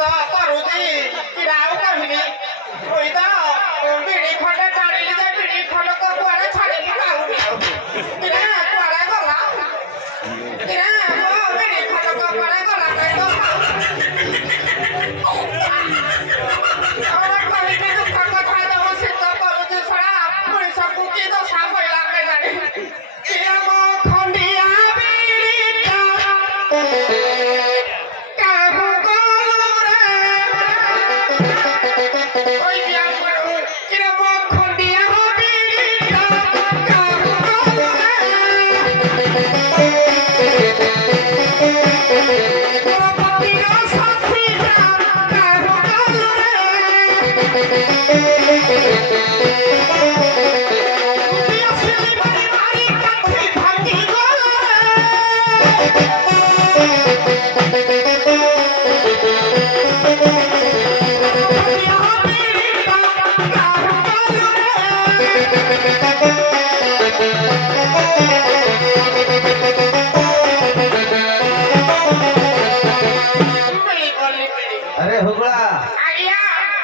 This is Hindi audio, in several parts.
ତ କରୁଛି କିରାଉ କହିବି ওই তো বিড়ি খଣ୍ଡে টাড়িলি যে বিড়ি খଣ୍ଡক কুଆଡେ ଛାଡିକି ଖାଉନି ଆଉ କିରା କୁଆଡେ ଗଲା କିରା ମୋ ବିড়ି ଖଣ୍ଡକ କୁଆଡେ ଗଲା କାଇଁ ତ ଖାଉ କହିକି ଦୁଃଖ କଥା ଦେବ ଶୀତ କରୁଛି ଶଳା ମଣିଷକୁ କି ଦଶା ପଇଲା କେଜାଣି କିରା ମୋ ଖଣ୍ଡିଆ ବିড়ିଟା କାହୁ ଗଲୁ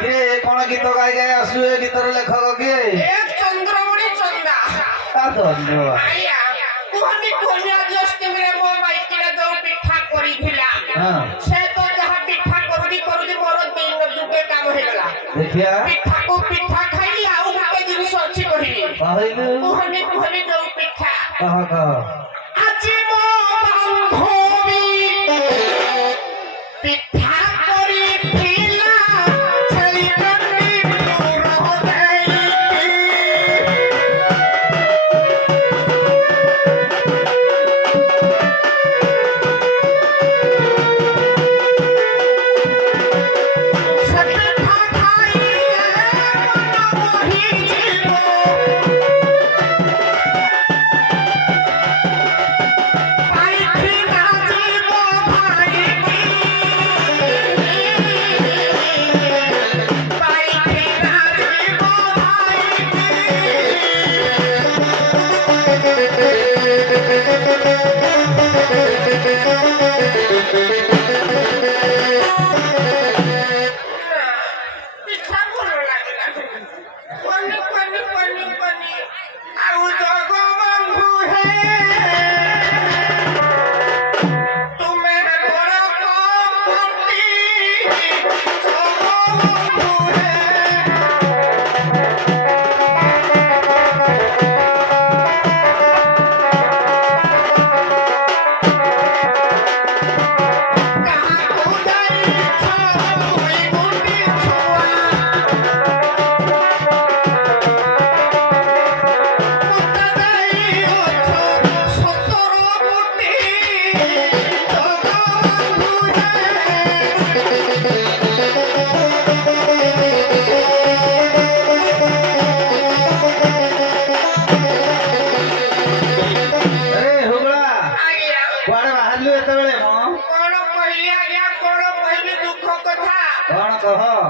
ରେ गीत गाई गाई आसु गीतर लेखक किए चंद्रमणि चंदा धन्यवाद कुहनी कुहनी आज अष्टमी रे मो माइकिले जो पिठा करिथिला से तो जहा पिठा करूनी करूनी मोर दिन जुगे काम हेगला देखिया पिठा को पिठा खाइली आउ भागे जिनिस अछि कहिबी कहले कुहनी कुहनी जो पिठा कह आज मो बांधवी पिठा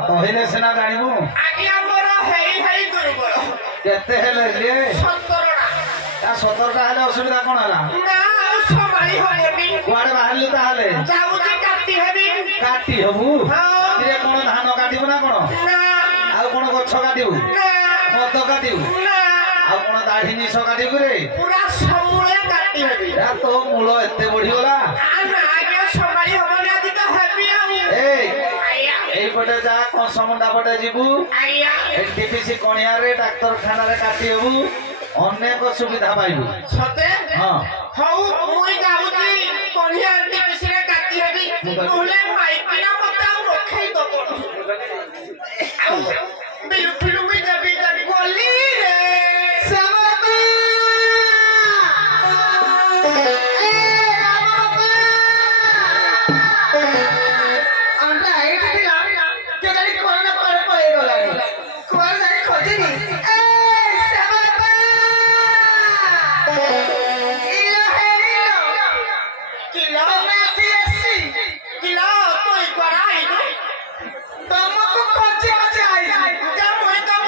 कहले सेना जानिबु आज्ञा मोर हेई हेई दुर्बल केते हेले रे 17टा 17टा हेले असुविधा कोन हला ना संभाली होबेबी कुआडे बाहरलु ताहाले जाउची काटी हबु रे कोन धान काटिबु ना कोन ना आ कोन गछ काटिबु ना मद काटिबु ना आ कोन दाढी निस काटिबु रे पूरा समूळे काटी हेबी आ तो मूल एते बढी होला ना आज्ञा संभाली होबनी आदि तो हेबी ए पटे जा कसमुंडा पटे जीवु एनटीपीसी कणिया रे डाक्टर खाना रे काटी हेबु अनेक सुविधा पाइबु सते हां हौ मुई जाउची कणिया एनटीपीसी रे काटी हेबी नहले माइकिना मता रखै दबो आउ बिलु बिलु मी देबी गली रे सबा ए बाबा हमरा आइट दिला के गाड़ी कोरोना पर पळे गला कोन जाई खोजनी ए सबा इलो हे इलो किलो में सीएससी किलो तो इकरा आइलो तमको खोजे खोजे आई जा मोय तम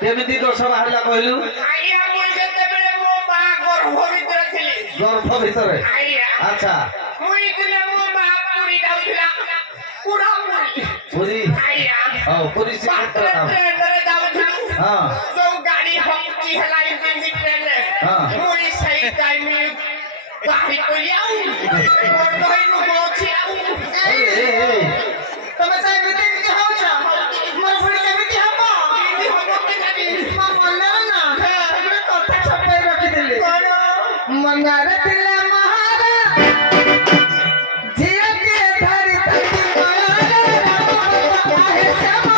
केमिति दोष बाहरला कहलु आइया मुई जेतेबेले मो मा गर्भ भितर थिली गर्भ भितर आइया अच्छा मुई दिले मो मा पुरी जाउथिला पुरा पुरी आइया हां पुरी से क्षेत्र नाम ट्रेनरे जाउथिलु हां तो गाड़ी हमची हला इंजिन ट्रेन हां मुई सही टाइम में गाड़ी कोलियाउ मोर भाई नु बोछि आउ ए तमे साइ मिते कि होछ मोर पुरी केमिति हबो केमिति हबो के जानी मोर मन्ना ना हमरे कथा छपे रखि देले कोन मन्नारे दिले महारा जिया के धरि तकी माया राम आहे श्यामा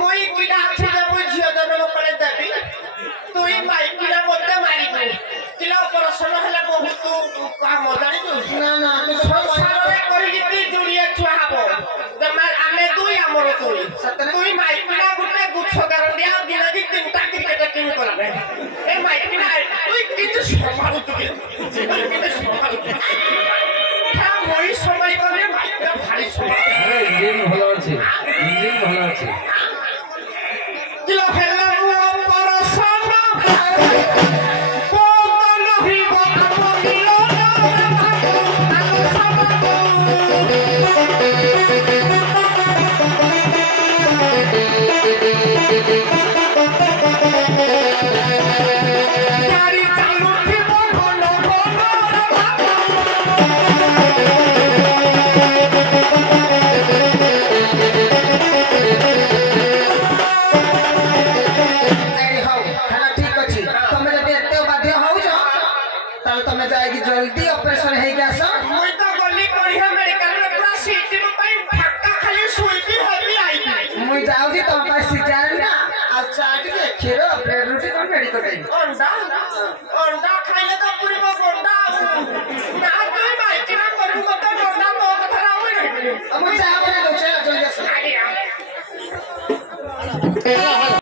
মই কিডা আছে যে মই ঝিও জনম করে দেবি তুই মাইকিরা মতে মারিবি কিলা অপারেশন হলে বহুত কাম জানি না না সবাই করি যদি জুড়িয়ে ছুয়া হবো তোমার আমি দুই আমর তুই তুই মাইকিরা গুতে গুচ্ছ কারণ দিয়া দিলা দি তিনটা ক্রিকেট টিম করবে এই মাইকিরা তুই কিন্তু সমালু তুই কিন্তু সমালু হ্যাঁ মই সময় করে মাইকিরা ভারী সময় আরে ইঞ্জিন ভালো আছে ইঞ্জিন ভালো আছে কিলো খেলা মুও পরসনা কোন নহিব আমনিল না ଯାଇକି ଜଲ୍ଦି ଅପରେସନ ହେଇକି ଆସ। ମୁଇଁ ତ ଗଲି ବଢିଆ ମେଡିକାଲରେ ପୁରା ସିଟି ପାଇଁ ଫାଙ୍କା ଖାଲି ଶୋଇକି ହେବି ଆଇବି। ମୁଇଁ ଯାଉଛି ତମ ପାଇଁ ସିଜା ନା ଆଉ ଚା ଟିକେ କ୍ଷୀର ବ୍ରେଡ ରୁଟି କଣ ମେଡିକାଲ ଖାଇବି।